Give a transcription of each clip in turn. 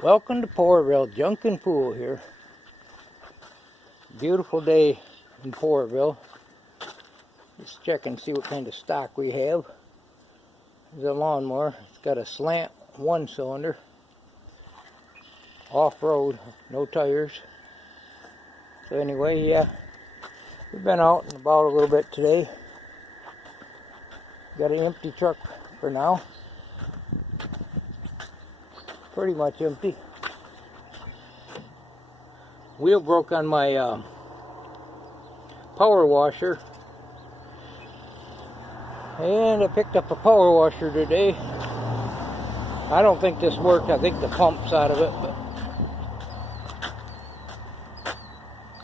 Welcome to Porterville, Junkin Pool here. Beautiful day in Porterville. Let's check and see what kind of stock we have. There's a lawnmower. It's got a slant 1-cylinder. Off-road, no tires. So anyway, yeah, we've been out and about a little bit today. Got an empty truck for now. Pretty much empty. Wheel broke on my power washer, and I picked up a power washer today. I don't think this worked. I think the pump's out of it, but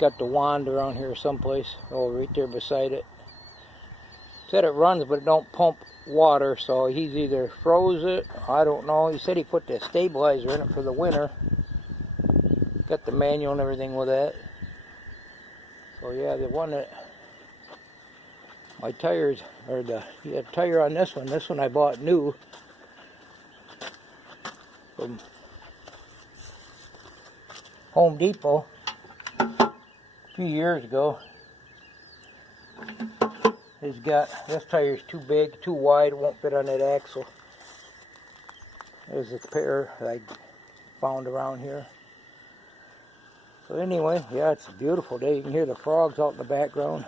got the wand around here someplace. Oh, right there beside it. Said it runs, but it don't pump water, so he's either froze it, I don't know. He said he put the stabilizer in it for the winter. Got the manual and everything with that. So yeah, the one that my tires, or the tire on this one I bought new from Home Depot a few years ago. It's got, this tire's too big, too wide, it won't fit on that axle. There's a pair that I found around here. So anyway, yeah, it's a beautiful day. You can hear the frogs out in the background.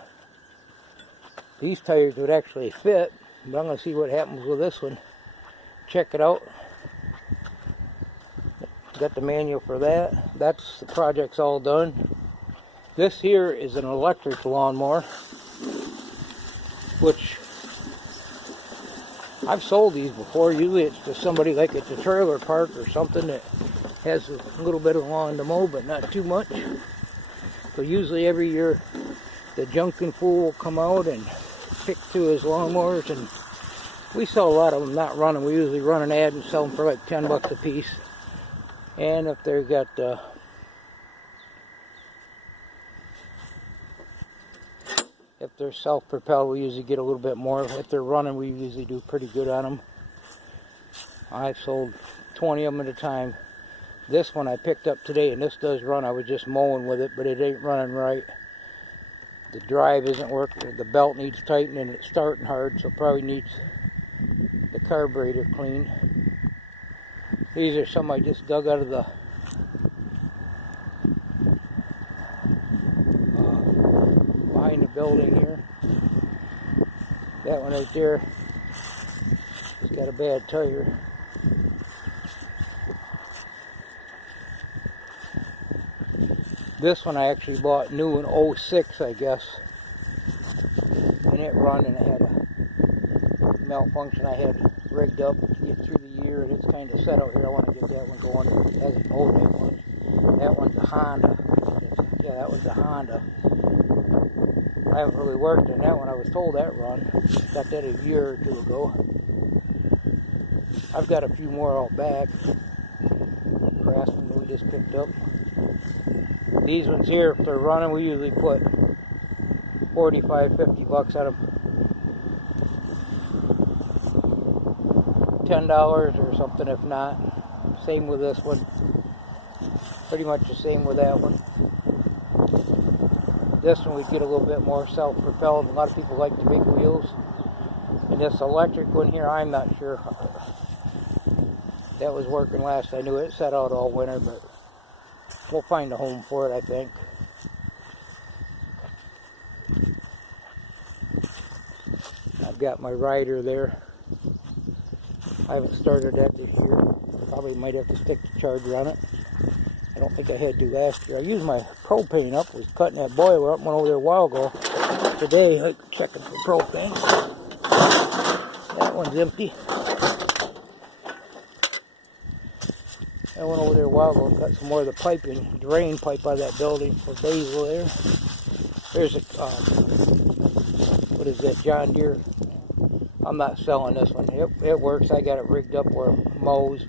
These tires would actually fit, but I'm going to see what happens with this one. Check it out. Got the manual for that. That's the project's all done. This here is an electric lawnmower, which I've sold these before. Usually it's to somebody like at the trailer park or something that has a little bit of lawn to mow, but not too much. So usually every year the Junkin Fool will come out and pick through his lawnmowers, and we sell a lot of them not running. We usually run an ad and sell them for like 10 bucks a piece. And if they've got if they're self-propelled, we usually get a little bit more. If they're running, we usually do pretty good on them. I've sold 20 of them at a time. This one I picked up today, and this does run. I was just mowing with it, but it ain't running right. The drive isn't working. The belt needs tightening, and it's starting hard, so probably needs the carburetor cleaned. These are some I just dug out of the behind the building here. That one right there, it's got a bad tire. This one I actually bought new in 06, I guess. And it run, and it had a malfunction I had rigged up to get through the year, and it's kind of set out here. I want to get that one going. It hasn't mowed that much. That one's a Honda. Yeah, that one's a Honda. I haven't really worked on that one. I was told that run. Got that a year or two ago. I've got a few more out back. Grassmen that we just picked up. These ones here, if they're running, we usually put 45, 50 bucks at them. $10 or something if not. Same with this one. Pretty much the same with that one. This one we get a little bit more self-propelled. A lot of people like the big wheels. And this electric one here, I'm not sure. That was working last I knew it. Sat out all winter, but we'll find a home for it, I think. I've got my rider there. I haven't started that this year. Probably might have to stick the charger on it. I don't think I had to last year. I used my propane up. Was cutting that boiler up. Went over there a while ago. Today, I'm checking for propane. That one's empty. I went over there a while ago and got some more of the piping, drain pipe out of that building for Basil there. There's a, what is that, John Deere? I'm not selling this one. It works. I got it rigged up where it mows.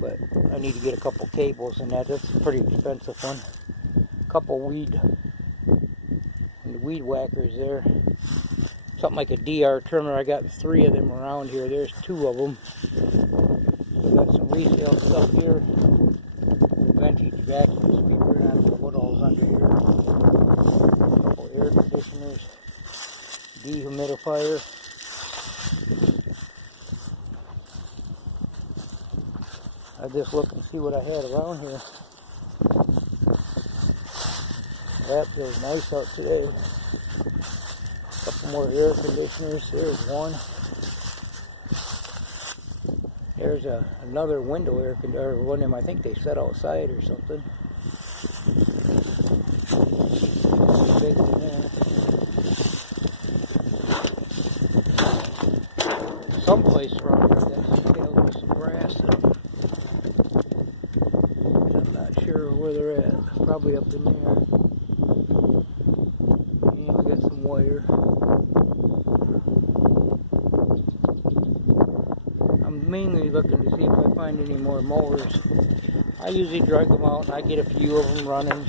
But I need to get a couple cables in that. That's a pretty expensive one. A couple weed whackers there. Something like a DR trimmer. I got 3 of them around here. There's 2 of them. I got some resale stuff here. The vintage vacuum sweeper, and I don't know what all's under here. A couple air conditioners, dehumidifier. I just looked and see what I had around here. That feels nice out today. A couple more air conditioners. There's one. There's another window air conditioner, or one of them I think they set outside or something. Pretty big in there. Someplace around here that tells me some grass. I'm not sure where they're at. Probably up in there. And we got some wire. I'm mainly looking to see if I find any more mowers. I usually drag them out and I get a few of them running.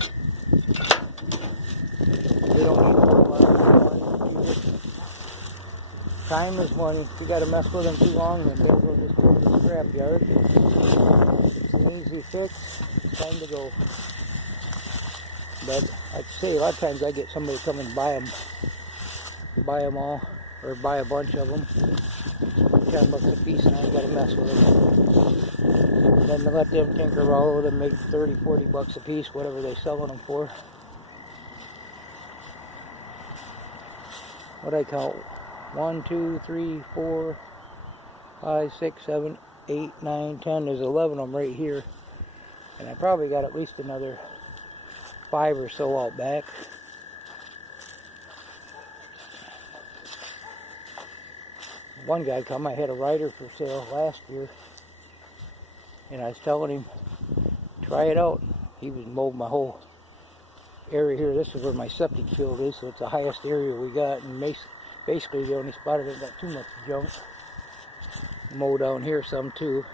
They don't need a whole lot. Time is money. If you got to mess with them too long, then they'll go just go to the scrap yard. It's an easy fix. It's time to go. But I'd say a lot of times I get somebody come and buy them all, or buy a bunch of them. $10 a piece, and I ain't got to mess with them. And then to let them tinker around with them, make $30-40 a piece, whatever they're selling them for. What I count? 1, 2, 3, 4, 5, 6, 7, 8, 9, 10. There's 11 of them right here, and I probably got at least another 5 or so out back. One guy come, I had a rider for sale last year, and I was telling him, try it out. He was mowing my whole area here. This is where my septic field is, so it's the highest area we got, and basically the only spot that got too much junk. Mow down here some too.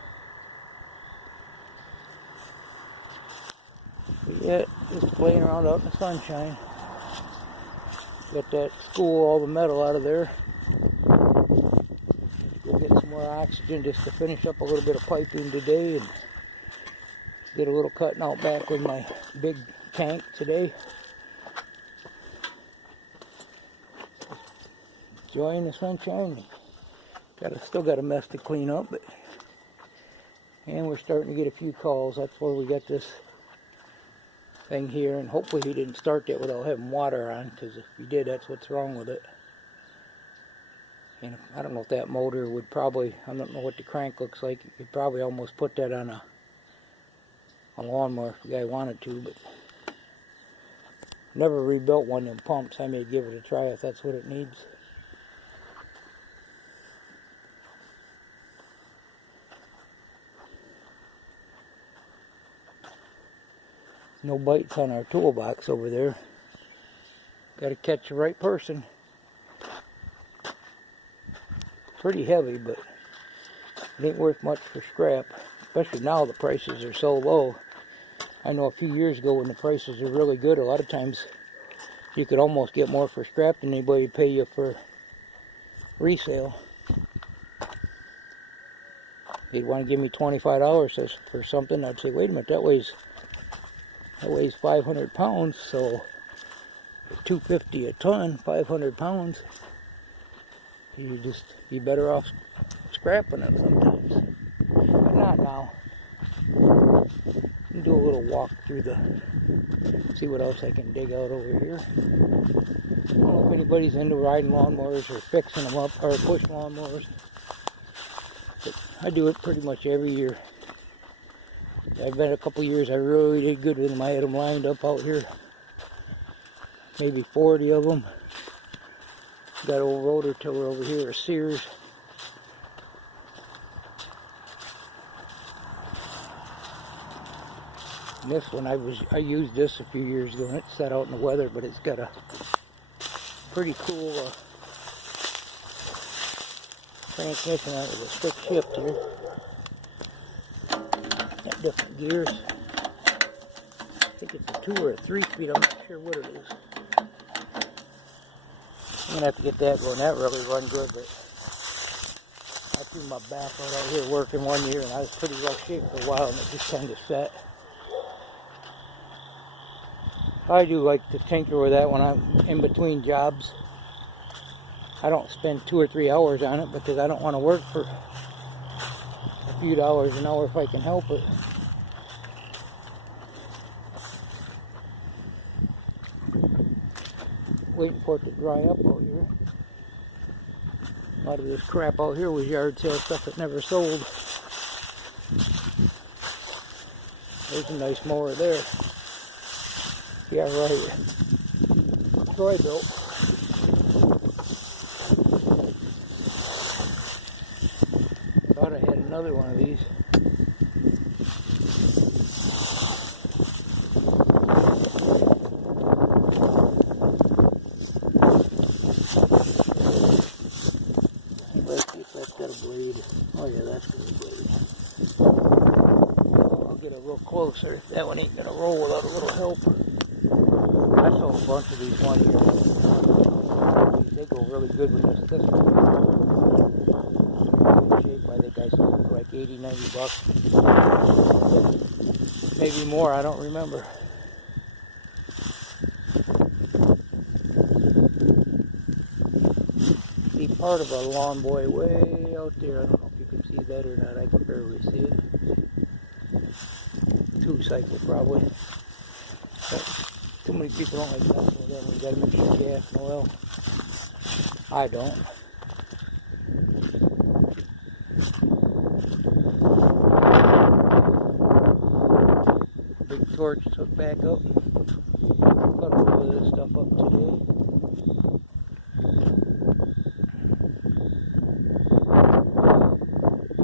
But yeah, just playing around out in the sunshine. Got that school, all the metal out of there. Get some more oxygen just to finish up a little bit of piping today, and did a little cutting out back with my big tank today. Enjoying the sunshine. Still got a mess to clean up, and we're starting to get a few calls. That's why we got this thing here, and hopefully he didn't start that without having water on, because if he did, that's what's wrong with it. And I don't know if that motor would probably, I don't know what the crank looks like. You could probably almost put that on a lawnmower if the guy wanted to, but never rebuilt one of them pumps. I may give it a try if that's what it needs. No bites on our toolbox over there. Got to catch the right person. Pretty heavy, but it ain't worth much for scrap, especially now the prices are so low. I know a few years ago when the prices are really good, a lot of times you could almost get more for scrap than anybody would pay you for resale. He'd want to give me $25 for something. I'd say, wait a minute, that weighs 500 pounds, so $250 a ton, 500 pounds. You better off scrapping it sometimes. But not now. Do a little walk through see what else I can dig out over here. I don't know if anybody's into riding lawnmowers or fixing them up, or push lawnmowers. But I do it pretty much every year. I've been a couple years I really did good with them. I had them lined up out here. Maybe 40 of them. Got old rototiller over here, a Sears. And this one I used this a few years ago, and it sat out in the weather, but it's got a pretty cool transmission on it with a stick shift here. Got different gears. I think it's a 2 or a 3-speed. I'm not sure what it is. I'm gonna have to get that going. That really run good, but I threw my backhoe out here working one year, and I was pretty rough shape for a while, and it just kind of set. I do like to tinker with that when I'm in between jobs. I don't spend 2 or 3 hours on it because I don't want to work for a few dollars an hour if I can help it. Waiting for it to dry up out here. A lot of this crap out here was yard sale stuff that never sold. There's a nice mower there. Yeah, right. Troy built. Thought I had another one of these. Let's see if that's got a blade. Oh yeah, that's got a blade. I'll get a little closer. That one ain't gonna roll without a little help. I sold a bunch of these one year. They go really good with this one. Shape. I think I sold them for like 80, 90 bucks. Maybe more, I don't remember. Be part of a lawn boy way out there. I don't know if you can see that or not. I can barely see it. 2-cycle probably. But too many people don't like messing with them. You gotta mix your gas and oil. I don't. Big torch took back up. Put a little bit of this stuff up today.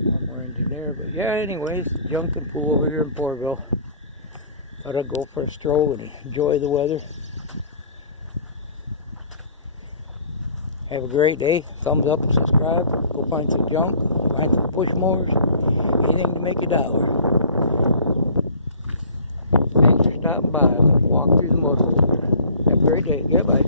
One more engineer, but yeah, anyways, junk and pool over here in Porterville. Thought I'd go for a stroll and enjoy the weather. Have a great day. Thumbs up and subscribe. Go find some junk. Find some push mowers. Anything to make $1. Thanks for stopping by. I'm going to walk through the motor here. Have a great day. Goodbye.